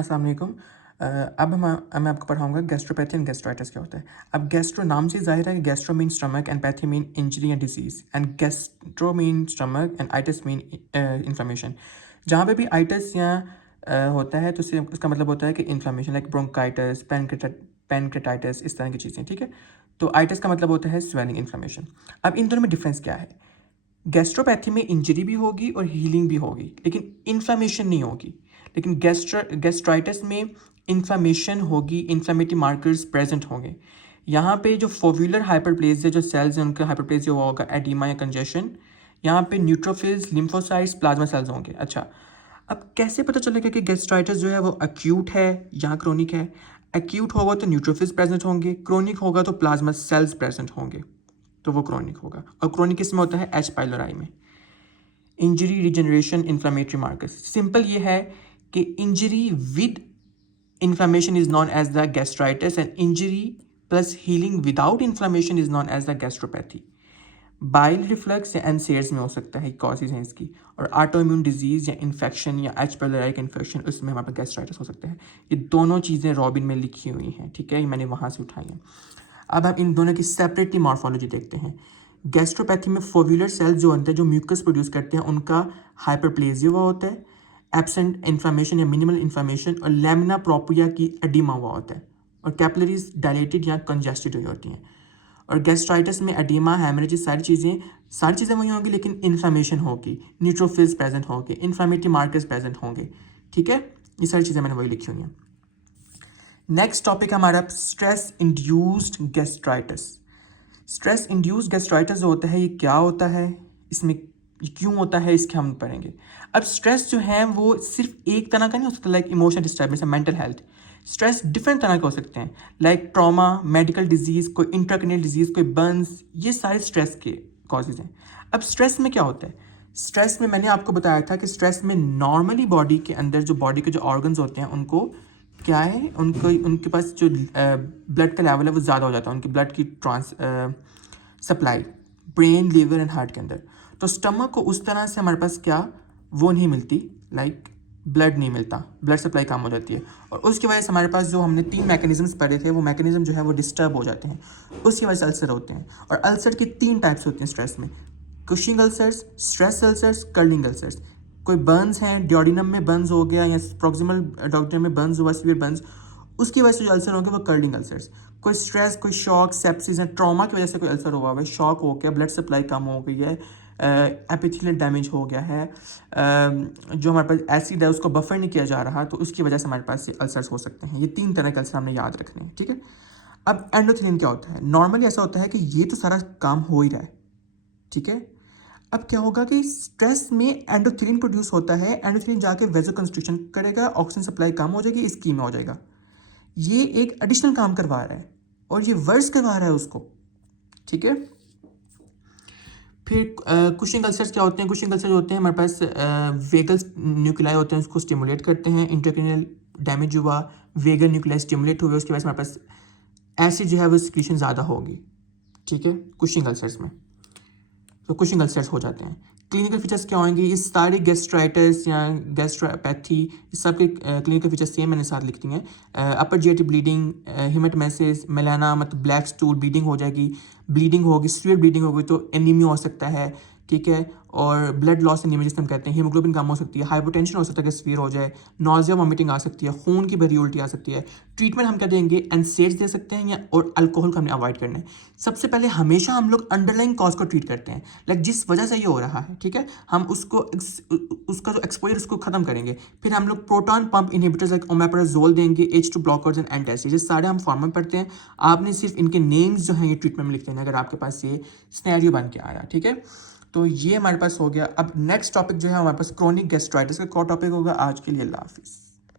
अस्सलाम वालेकुम। अब मैं आपको पढ़ाऊँगा गैस्ट्रोपैथी एंड गैस्ट्राइटिस क्या होता है। अब गैस्ट्रो नाम से ज़ाहिर है कि gastro mean stomach and pathy mean injury and disease and gastro mean stomach and itis mean inflammation. जहाँ पे भी आइटिस या होता है तो उसका मतलब होता है कि इन्फ्लेमेशन लाइक ब्रोंकाइटिस, पैनक्रेटाइटिस, इस तरह की चीज़ें, ठीक है। तो आइटिस का मतलब होता है स्वेलिंग, इन्फ्लेमेशन। अब इन दोनों में डिफरेंस क्या है? गैस्ट्रोपैथी में इंजरी भी होगी और हीलिंग भी होगी, लेकिन इन्फ्लेमेशन नहीं होगी। लेकिन गैस्ट्राइटिस में इन्फ्लेमेशन होगी, इन्फ्लेमेटरी मार्कर्स प्रेजेंट होंगे। यहाँ पे जो फोव्यूलर हाइपरप्लेजिया जो सेल्स हैं उनका हाइपरप्लेजिया हुआ होगा, एडिमा या कंजेशन। यहाँ पे न्यूट्रोफिल्स, लिम्फोसाइट्स, प्लाज्मा सेल्स होंगे। अच्छा, अब कैसे पता चलेगा कि गैस्ट्राइटिस जो है वो अक्यूट है या क्रोनिक है? एक्यूट होगा तो न्यूट्रोफिल्स प्रेजेंट होंगे, क्रोनिक होगा तो प्लाज्मा सेल्स प्रेजेंट होंगे, तो वो क्रोनिक होगा। और क्रोनिक किस में होता है? एच पाइलोराई में। Injury, regeneration, inflammatory markers. Simple ये है कि injury with inflammation is known as the gastritis and injury plus healing without inflammation is known as the gastropathy. Bile reflux या एनसेड्स में हो सकता है, कॉजेज हैं इसकी। और ऑटोइम्यून डिजीज या इन्फेक्शन या एच पाइलोराई का इन्फेक्शन, उसमें हमारे पास गैस्ट्राइटिस हो सकता है। ये दोनों चीज़ें रॉबिन में लिखी हुई हैं, ठीक है, ये मैंने वहाँ से उठाई हैं। अब हम इन दोनों की सेपरेटली मॉर्फोलॉजी देखते हैं। गैस्ट्रोपैथी में फोव्यूलर सेल्स जो होते हैं, जो म्यूकस प्रोड्यूस करते हैं, उनका हाइपरप्लेजिया हुआ होता है, एब्सेंट इन्फ्लेमेशन या मिनिमल इन्फ्लेमेशन, और लैमिना प्रोप्रिया की एडिमा हुआ होता है, और कैपिलरीज डायलेटेड या कंजेस्टेड हुई होती हैं। और गैस्ट्राइटिस में एडिमा, हैमरेजेस, सारी चीज़ें वही होंगी, लेकिन इन्फ्लेमेशन होगी, न्यूट्रोफिल्स प्रेजेंट होंगे, इन्फ्लेमेटरी मार्कर्स प्रेजेंट होंगे, ठीक है। ये सारी चीज़ें मैंने वही लिखी हुई हैं। नेक्स्ट टॉपिक हमारा stress induced gastritis. Stress induced gastritis जो होता है, ये क्या होता है, इसमें ये क्यों होता है, इसके हम पढ़ेंगे। अब स्ट्रेस जो है वो सिर्फ एक तरह का नहीं हो सकता, like emotional disturbance, mental health. Stress different तरह के हो सकते हैं, लाइक ट्रॉमा, मेडिकल डिजीज, कोई इंट्राक्रैनियल डिजीज, कोई बर्न्स, ये सारे स्ट्रेस के कॉजेज हैं। अब स्ट्रेस में क्या होता है? स्ट्रेस में मैंने आपको बताया था कि स्ट्रेस में नॉर्मली बॉडी के अंदर जो बॉडी के जो ऑर्गन्स होते हैं उनको क्या है, उनके पास जो ब्लड का लेवल है वो ज़्यादा हो जाता है, उनकी ब्लड की supply brain, liver and heart के अंदर। तो स्टमक को उस तरह से हमारे पास क्या वो नहीं मिलती, लाइक ब्लड नहीं मिलता, ब्लड सप्लाई कम हो जाती है, और उसकी वजह से हमारे पास जो हमने 3 मैकेनिज्म्स पढ़े थे, वो मैकेनिज्म जो है वो डिस्टर्ब हो जाते हैं, उसकी वजह से अल्सर होते हैं। और अल्सर की 3 टाइप्स होती हैं स्ट्रेस में: Cushing ulcers, stress ulcers, curling ulcers. कोई बर्न्स हैं, डियोडिनम में बर्न्स हो गया या प्रॉक्सिमल डॉक्टर में बर्न्स हुआ, सीवियर बर्न्स, उसकी वजह से जो अल्सर होंगे वो कर्लिंग अल्सर्स। कोई स्ट्रेस, कोई शॉक, सेप्सिस या ट्रॉमा की वजह से कोई अल्सर हुआ है, शॉक हो गया, ब्लड सप्लाई कम हो गई है, एपिथेलियल डैमेज हो गया है, जो हमारे पास एसिड है उसको बफर नहीं किया जा रहा, तो उसकी वजह से हमारे पास ये अल्सर्स हो सकते हैं। ये 3 तरह के अल्सर हमने याद रखने हैं, ठीक है। अब एंडोथेलिन क्या होता है? नॉर्मली ऐसा होता है कि ये तो सारा काम हो ही रहा है, ठीक है। अब क्या होगा कि स्ट्रेस में एंडोथेलिन प्रोड्यूस होता है, एंडोथेलिन जाके वेजोकंस्ट्रिक्शन करेगा, ऑक्सीजन सप्लाई कम हो जाएगी, इस्कीमिया हो जाएगा। ये एक एडिशनल काम करवा रहा है और ये वर्स करवा रहा है उसको, ठीक है। फिर कुशिंग अल्सर्स क्या होते हैं? कुशिंग अल्सर होते हैं हमारे पास वेगल न्यूक्लियाई होते हैं, उसको स्टिमुलेट करते हैं। इंट्राक्रैनियल डैमेज हुआ, वेगल न्यूक्लियाई स्टिमुलेट हुए, उसकी वजह से हमारे पास एसिड जो है वो सिक्रीशन ज़्यादा होगी, ठीक है, कुशिंग अल्सर्स में। तो कुशिंग अल्सर्स हो जाते हैं। क्लिनिकल फीचर्स क्या होंगे? ये सारे गैस्ट्राइटिस या गैस्ट्रोपैथी, इस सब के क्लिनिकल फीचर्स सेम मैंने साथ लिख दिए हैं। अपर जीआईटी ब्लीडिंग, हेमेटोमेसिस, मेलाना मतलब ब्लैक स्टूल, ब्लीडिंग हो जाएगी, ब्लीडिंग होगी, सीवियर ब्लीडिंग होगी तो एनीमिया हो सकता है, ठीक है। और ब्लड लॉस एनीमिया जिसे हम कहते हैं, हीमोग्लोबिन कम हो सकती है, हाइपोटेंशन हो सकता है कि सीवियर हो जाए, नॉजिया वॉमिटिंग आ सकती है, खून की भरी उल्टी आ सकती है। ट्रीटमेंट हम क्या देंगे? एनसेड्स दे सकते हैं, या और अल्कोहल को हमने अवॉइड करना है। सबसे पहले हमेशा हम लोग अंडरलाइन कॉज को ट्रीट करते हैं, लाइक जिस वजह से ये हो रहा है, ठीक है, हम उसका जो एक्सपोजर उसको खत्म करेंगे। फिर हम लोग proton pump inhibitors like omeprazole देंगे, H2 ब्लॉकर्स एंड एंटासिड, ये सारे हम फॉर्म में पढ़ते हैं। आपने सिर्फ इनके नेम्स जो हैं ये ट्रीटमेंट में लिखते हैं अगर आपके पास ये सिनेरियो बन के आया, ठीक है। तो ये हमारे पास हो गया। अब नेक्स्ट टॉपिक जो है हमारे पास क्रोनिक गैस्ट्राइटिस का टॉपिक होगा। आज के लिए अल्लाह हाफिज़।